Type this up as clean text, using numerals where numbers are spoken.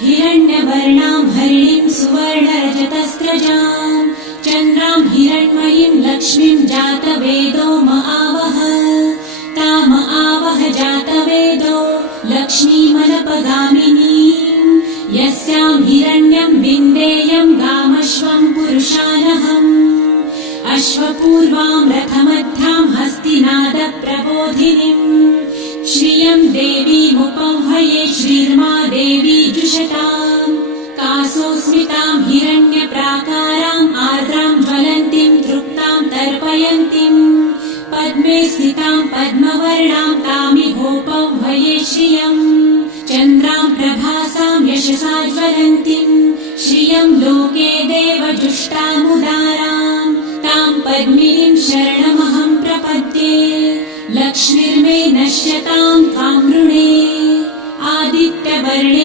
हिरण्यवर्णां हरिणीं सुवर्णरजतस्रजां चन्द्रां हिरण्मयीं लक्ष्मीं जातवेदो महावः ताम आवह जातवेदो लक्ष्मीमनपगामिनीं यस्यां हिरण्यं विन्देयं गामश्वं पुरुषानहम् अश्वपूर्वां रथमध्यां हस्तिनादप्रबोधिनीं श्रियं देवीमुपह्वये श्रीर्मा देवी जुषतां कासोस्मितां हिरण्यप्राकाराम् आर्द्रां ज्वलन्तीं तृप्तां तर्पयन्तीं पद्मे स्थितां पद्मवर्णां तामिहोपह्वये श्रियं चन्द्रां प्रभासां यशसा ज्वलन्तीं श्रियं लोके देवजुष्टामुदारां तां पद्मिनीं शरणमहं प्रपद्ये लक्ष्मीर्मे नश्यतां त्वां वृणे आदित्यवर्णे